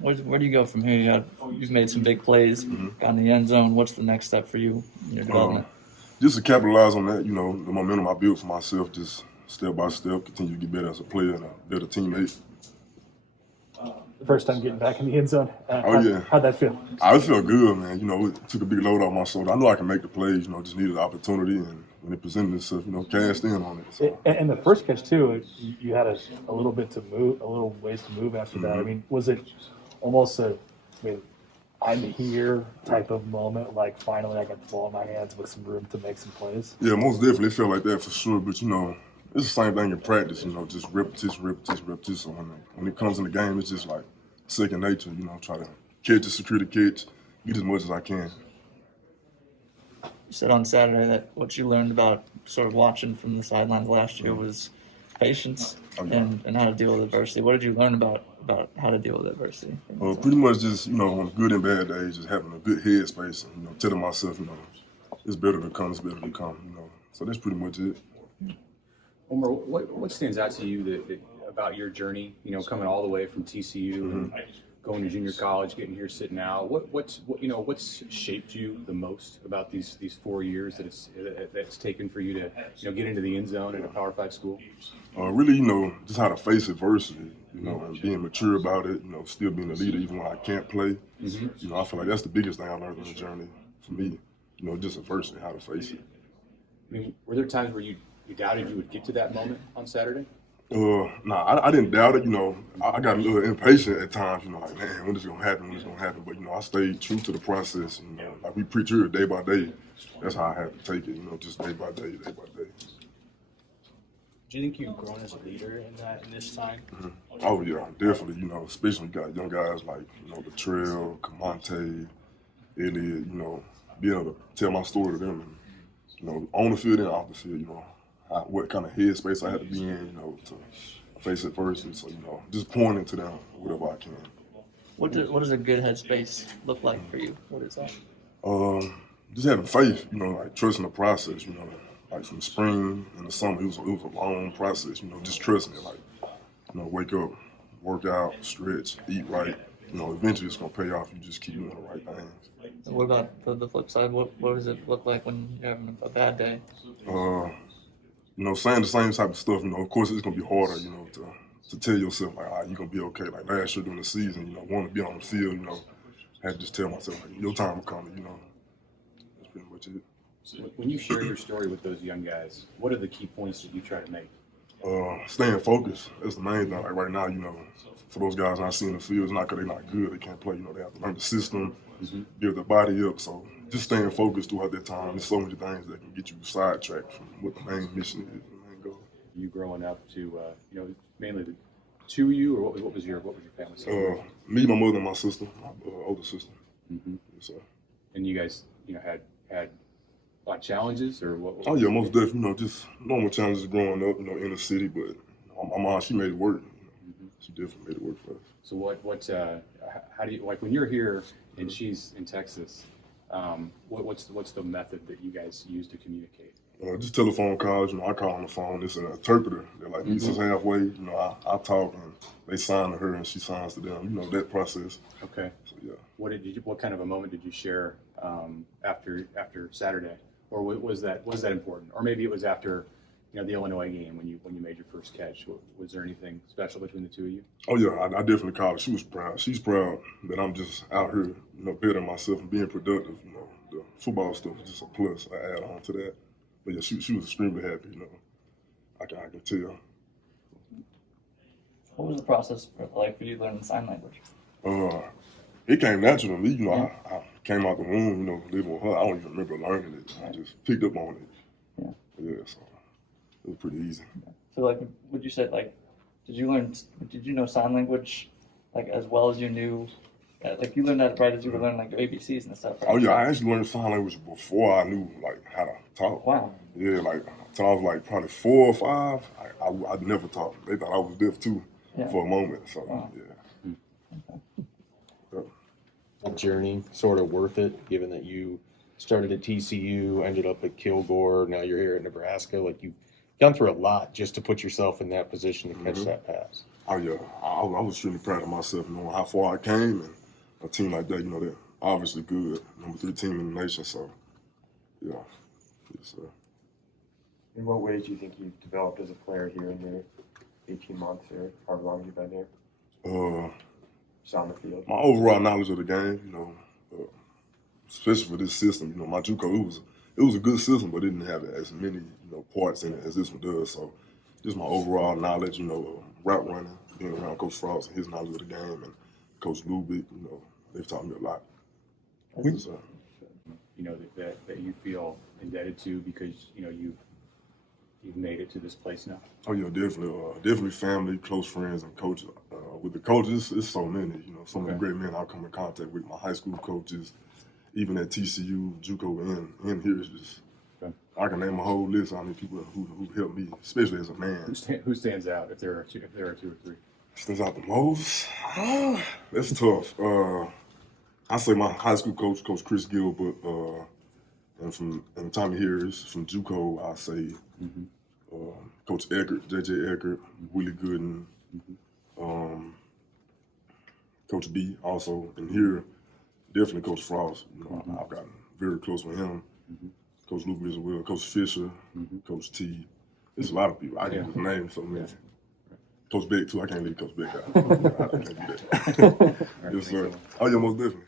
Where do you go from here? You've made some big plays, got in the end zone. What's the next step for you in your development? Just to capitalize on that, the momentum I built for myself, just step by step, continue to get better as a player and a better teammate. The first time getting back in the end zone. Yeah. How'd that feel? I feel good, man. It took a big load off my shoulder. I knew I could make the plays, just needed the opportunity, and when it presented itself, cashed in on it. So. And the first catch, too, you had a little bit to move, a little ways to move after that. I mean, was it almost I'm here type of moment, like finally I got the ball in my hands with some room to make some plays? Yeah, most definitely. It felt like that for sure, but, it's the same thing in practice, just repetition. So when it comes in the game, it's just like second nature, try to catch a security catch, get as much as I can. You said on Saturday that what you learned about sort of watching from the sidelines last year was patience and how to deal with adversity. What did you learn about how to deal with adversity? Pretty much just, on good and bad days, just having a good headspace and, telling myself, it's better to come, So that's pretty much it. Omar, what stands out to you about your journey, coming all the way from TCU and going to junior college, getting here, sitting out? What's shaped you the most about these 4 years that's taken for you to get into the end zone at a Power 5 school? Really, just how to face adversity, and being mature about it, still being a leader even when I can't play. I feel like that's the biggest thing I learned on the journey for me, just adversity, how to face it. I mean, were there times where you doubted you would get to that moment on Saturday? I didn't doubt it. I got a little impatient at times. Like, man, when is it gonna happen? But I stayed true to the process. Like we preach here day by day. That's how I had to take it. Just day by day. Do you think you've grown as a leader in this time? Oh yeah, definitely. Especially when you got young guys like Latrell, Camonte, Elliott. Being able to tell my story to them, and on the field and off the field. What kind of headspace I had to be in, to face adversity. So, just pointing to them whatever I can. What does a good headspace look like for you? What is that? Just having faith, like trusting the process, like from spring and the summer, it was a long process, just trusting it, like, wake up, work out, stretch, eat right, eventually it's going to pay off. You just keep doing the right things. And what about the flip side? What does it look like when you're having a bad day? Saying the same type of stuff, of course it's going to be harder, to tell yourself, like, you're going to be okay. Like last year during the season, wanting to be on the field, I had to just tell myself, like, your time will come, That's pretty much it. When you share your story with those young guys, what are the key points that you try to make? Staying focused. That's the main thing. Like right now, for those guys I see in the field, it's not because they're not good, they can't play. They have to learn the system, build their body up. So just staying focused throughout that time. There's so many things that can get you sidetracked from what the main mission is, the main goal. You growing up to, mainly the two of you, or what was your family? Me, my mother, and my sister, my older sister. Mm-hmm. Yes, sir. And you guys, had a lot of challenges, or what? Oh yeah, most definitely. Just normal challenges growing up, in the city. But my mom, she made it work. She definitely made it work for us. So how do you, like when you're here and she's in Texas? What's the method that you guys use to communicate? Just telephone calls. I call on the phone. It's an interpreter that like meets us halfway. I talk and they sign to her and she signs to them. That process. Okay. So yeah. What kind of a moment did you share after Saturday, or was that important, or maybe it was after the Illinois game when you made your first catch? Was there anything special between the two of you? Oh yeah, I definitely called her. She was proud. She's proud that I'm just out here, bettering myself and being productive. The football stuff is just a plus. I add on to that. But yeah, she was extremely happy. I can tell. What was the process like for you learning sign language? It came natural to me. I came out the womb, living with her. I don't even remember learning it. I just picked up on it. Yeah, so it was pretty easy. So, would you say, did you know sign language, as well as you knew, you learned that right as you were learning, your ABCs and stuff, right? Oh, yeah, I actually learned sign language before I knew, how to talk. Wow. Yeah, until I was, probably 4 or 5, I never talked. They thought I was deaf, too, for a moment. So, yeah. Okay. That journey sort of worth it, given that you started at TCU, ended up at Kilgore, now you're here at Nebraska? You've gone through a lot just to put yourself in that position to catch that pass. Oh yeah, I was extremely proud of myself, knowing how far I came, and a team like that, you know, they're obviously good, number 3 team in the nation. So, yeah, yes, sir. In what ways do you think you've developed as a player here in your 18 months or however long you've been there? Just on the field. My overall knowledge of the game, you know, especially for this system, you know, my JUCO, it was a good system, but it didn't have as many, you know, parts in it as this one does. So, just my overall knowledge, you know, route running, being around Coach Frost and his knowledge of the game, and Coach Lubick, you know, they've taught me a lot. Yes, sir. You know, that you feel indebted to because, you know, you've made it to this place now? Oh yeah, definitely. Definitely family, close friends, and coaches. With the coaches, it's so many. You know, so many great men I come in contact with. My high school coaches, even at TCU, JUCO, and here is just. Okay. I can name a whole list of how many people who helped me, especially as a man. Who stands out if there are two or three? Stands out the most? That's tough. I say my high school coach, Coach Chris Gilbert, and the time here is from JUCO, I say Coach Eckert, JJ Eckert, Willie Gooden, Coach B also, and here definitely Coach Frost. You know, I've gotten very close with him. Coach Luke as well, Coach Fisher, Coach T. There's a lot of people. I can just name so many. Coach Beck too. I can't leave Coach Beck out. I can't do that. Yes, sir. Oh yeah, most definitely.